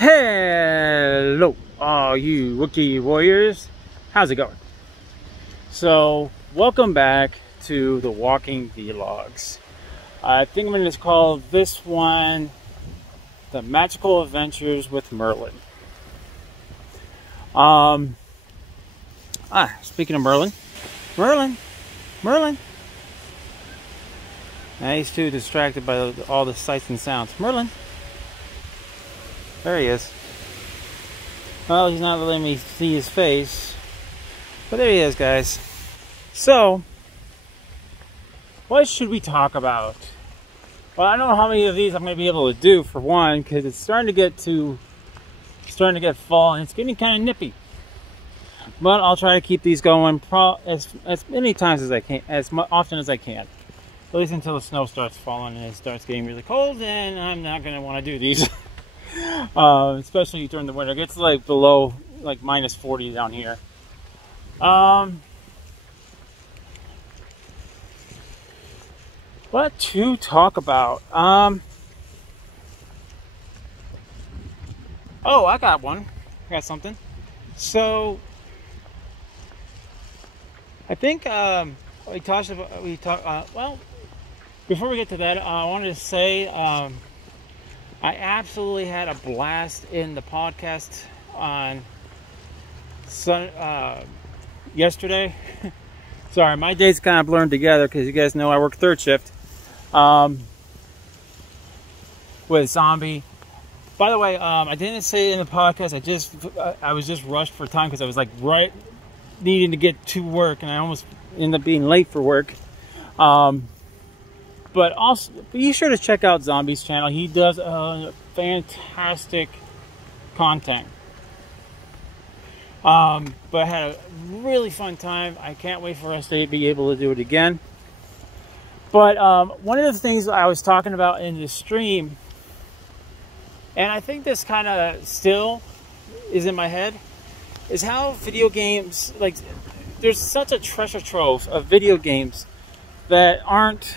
Hello, all you Wookiee warriors. How's it going? So, welcome back to the walking vlogs. I think I'm going to call this one The Magical Adventures with Merlin. Speaking of Merlin. Now he's too distracted by all the sights and sounds. Merlin. There he is. Well, he's not letting me see his face. But there he is, guys. So, what should we talk about? Well, I don't know how many of these I'm going to be able to do, for one, because it's starting to get fall, and it's getting kind of nippy. But I'll try to keep these going as many times as I can, as often as I can. At least until the snow starts falling and it starts getting really cold, and I'm not going to want to do these. Especially during the winter. It gets like below like minus 40 down here. What to talk about? Oh, I got one. I got something. So I think well, before we get to that, I wanted to say I absolutely had a blast in the podcast on yesterday. Sorry, my days kind of blurred together because you guys know I work third shift with Zombie. By the way, I didn't say it in the podcast. I was just rushed for time because I was like needing to get to work, and I almost ended up being late for work. But also, be sure to check out Zombie's channel. He does fantastic content. But I had a really fun time. I can't wait for us to be able to do it again. But one of the things I was talking about in the stream, and I think this kind of still is in my head, is how video games, like, there's such a treasure trove of video games that aren't,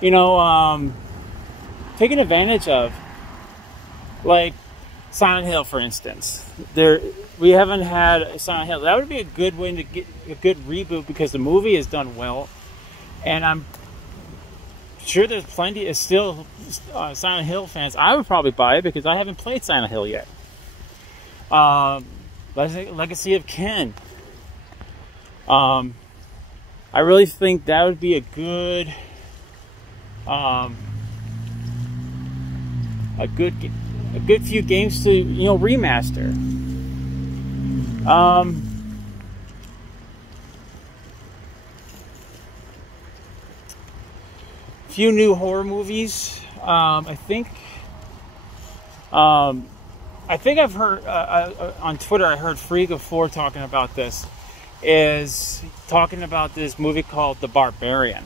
you know, taken advantage of. Like Silent Hill, for instance. We haven't had Silent Hill. That would be a good way to get a good reboot because the movie is done well, and I'm sure there's plenty of still Silent Hill fans. I would probably buy it because I haven't played Silent Hill yet. Legacy of Ken. I really think that would be a good few games to, you know, remaster. Few new horror movies. I think I've heard on Twitter. I heard Freak of 4 talking about this. Is talking about this movie called The Barbarian.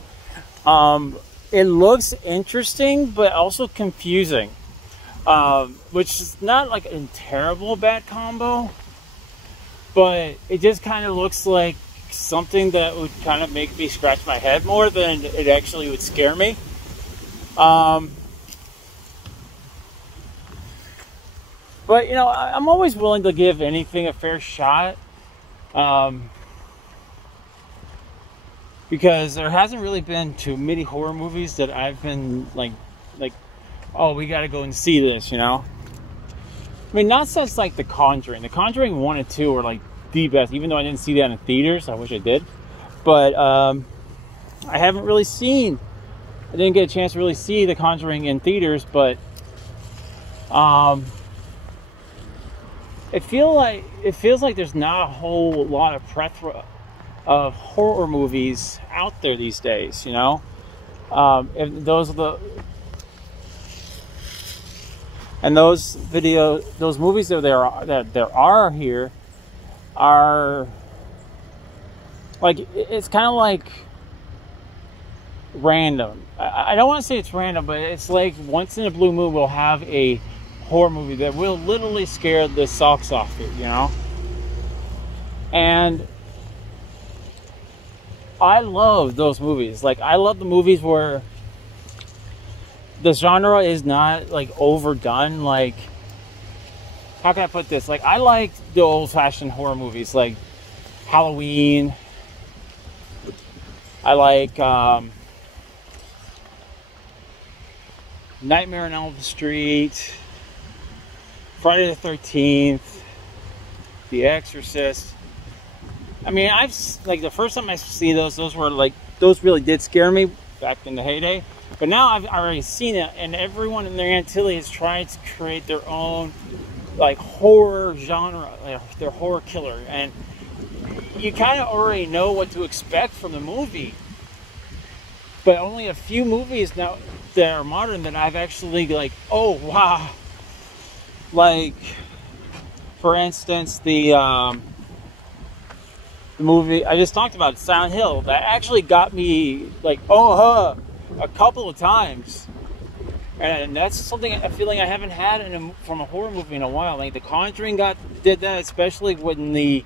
It looks interesting, but also confusing. Which is not like a terrible bad combo, but it just kind of looks like something that would kind of make me scratch my head more than it actually would scare me. But, you know, I'm always willing to give anything a fair shot. Because there hasn't really been too many horror movies that I've been like, oh, we gotta go and see this, you know? I mean, not such like The Conjuring. The Conjuring 1 and 2 are like the best, even though I didn't see that in theaters. I wish I did. But I didn't get a chance to really see The Conjuring in theaters, but it feels like there's not a whole lot of plethora of horror movies out there these days, you know? Those movies that there are here are like, it's kind of like random. I don't want to say it's random, but it's like once in a blue moon we'll have a horror movie that will literally scare the socks off you, you know? And I love those movies. Like, I love the movies where the genre is not like overdone. Like, how can I put this? Like, I like the old-fashioned horror movies, like Halloween. I like Nightmare on Elm Street, Friday the 13th, The Exorcist. I mean, like the first time I see those were like, those really did scare me back in the heyday. But now I've already seen it, and everyone in their Antilles has tried to create their own like horror genre, like their horror killer, and you kind of already know what to expect from the movie. But only a few movies now that are modern that I've actually like, oh wow. Like, for instance, the movie I just talked about, Silent Hill, that actually got me like, a couple of times. And that's something, a feeling I haven't had from a horror movie in a while. Like The Conjuring did that, especially when the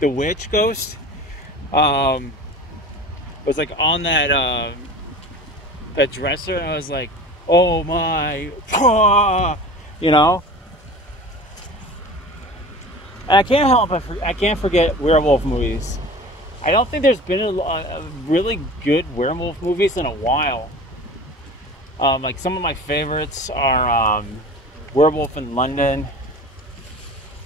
witch ghost was like on that dresser, and I was like, oh my, you know. And I can't help but I can't forget werewolf movies. I don't think there's been a really good werewolf movies in a while. Like some of my favorites are Werewolf in London.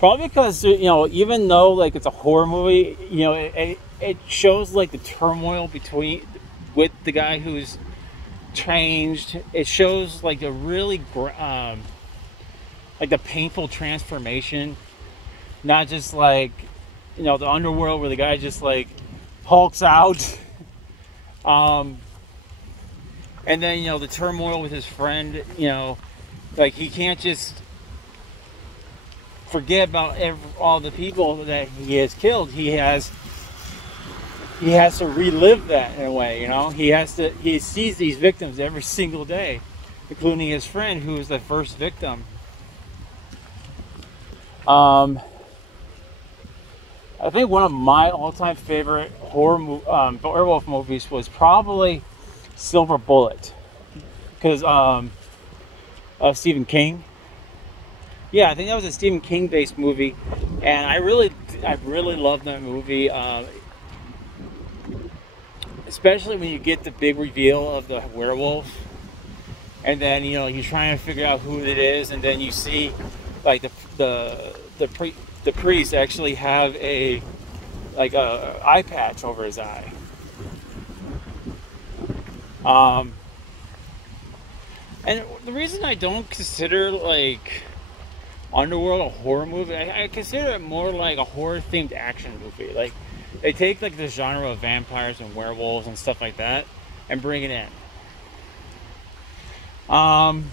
Probably because, you know, even though like it's a horror movie, you know, it shows like the turmoil with the guy who's changed. It shows like a really like the painful transformation, not just like, you know, the underworld where the guy just like hulks out. And then, you know, the turmoil with his friend, you know, like he can't just forget about all the people that he has killed. He has to relive that in a way, you know. He sees these victims every single day, including his friend who was the first victim. I think one of my all-time favorite werewolf movies was probably Silver Bullet, because of Stephen King. Yeah, I think that was a Stephen King based movie, and I really loved that movie, especially when you get the big reveal of the werewolf, and then, you know, you're trying to figure out who it is, and then you see like the priest actually have a eye patch over his eye. And the reason I don't consider like Underworld a horror movie, I consider it more like a horror themed action movie. Like, they take like the genre of vampires and werewolves and stuff like that and bring it in. And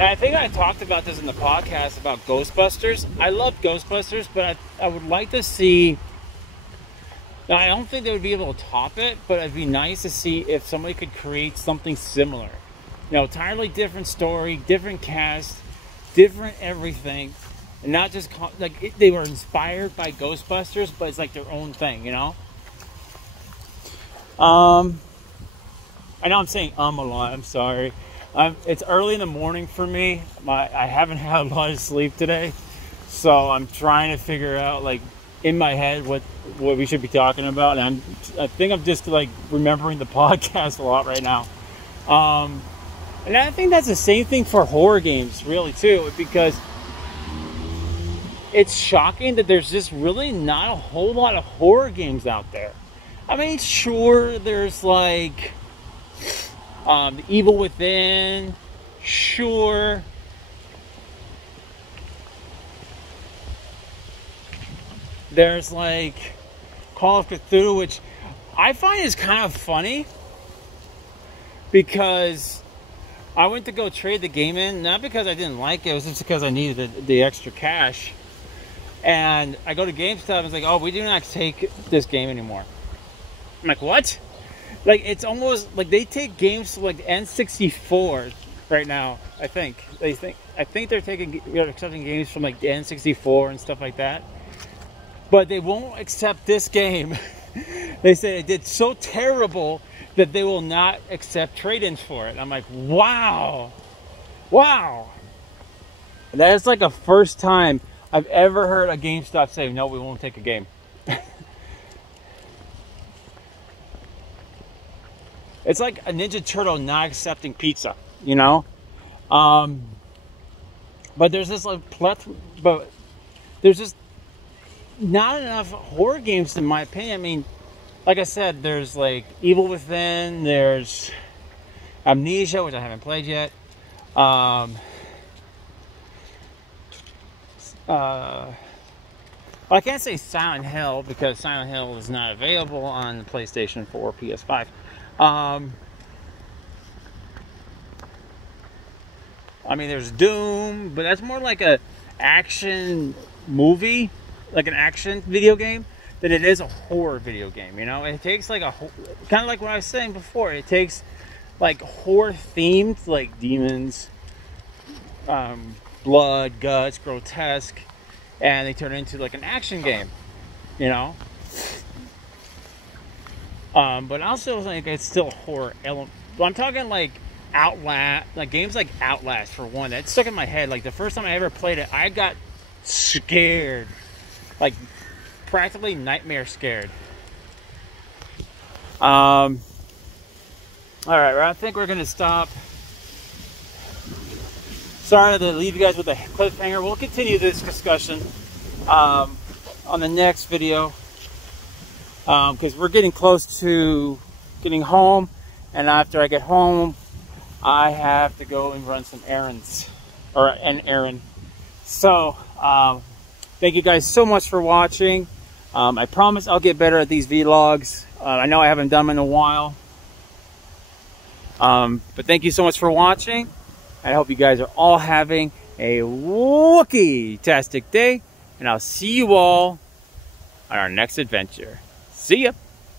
I think I talked about this in the podcast about Ghostbusters. I love Ghostbusters, but I would like to see... Now, I don't think they would be able to top it, but it'd be nice to see if somebody could create something similar. You know, entirely different story, different cast, different everything. And not just... they were inspired by Ghostbusters, but it's like their own thing, you know? I know I'm saying a lot, I'm sorry. It's early in the morning for me. I haven't had a lot of sleep today, so I'm trying to figure out, like, in my head what we should be talking about. And I think I'm just like remembering the podcast a lot right now. And I think that's the same thing for horror games, really, too, because it's shocking that there's just really not a whole lot of horror games out there. I mean, sure, there's like The Evil Within, sure. There's like Call of Cthulhu, which I find is kind of funny because I went to go trade the game in, not because I didn't like it was just because I needed the extra cash. And I go to GameStop and it's like, oh, we do not take this game anymore. I'm like, what? Like, it's almost like they take games to like the N64 right now. I think they're accepting games from like the N64 and stuff like that. But they won't accept this game They said it did so terrible that they will not accept trade-ins for it. I'm like, wow. Wow. That's like a first time I've ever heard a GameStop say, no, we won't take a game. It's like a Ninja Turtle not accepting pizza, you know? But there's this like but there's just not enough horror games in my opinion. I mean, like I said, there's like Evil Within, there's Amnesia, which I haven't played yet. I can't say Silent Hill because Silent Hill is not available on the PlayStation 4 or PS5. I mean, there's Doom, but that's more like a action movie, like an action video game, than it is a horror video game, you know? It takes like kind of like what I was saying before, it takes like horror themed, like demons, blood, guts, grotesque, and they turn it into like an action game, you know? But also like it's still horror element. But I'm talking like Outlast, like games like Outlast for one. That stuck in my head. Like the first time I ever played it, I got scared, like practically nightmare scared. All right, I think we're gonna stop. Sorry to leave you guys with a cliffhanger. We'll continue this discussion on the next video because we're getting close to getting home, and after I get home, I have to go and run some errands, or an errand. So, thank you guys so much for watching. I promise I'll get better at these vlogs. I know I haven't done them in a while. But thank you so much for watching. I hope you guys are all having a Wookiee'tastic day. And I'll see you all on our next adventure. See ya!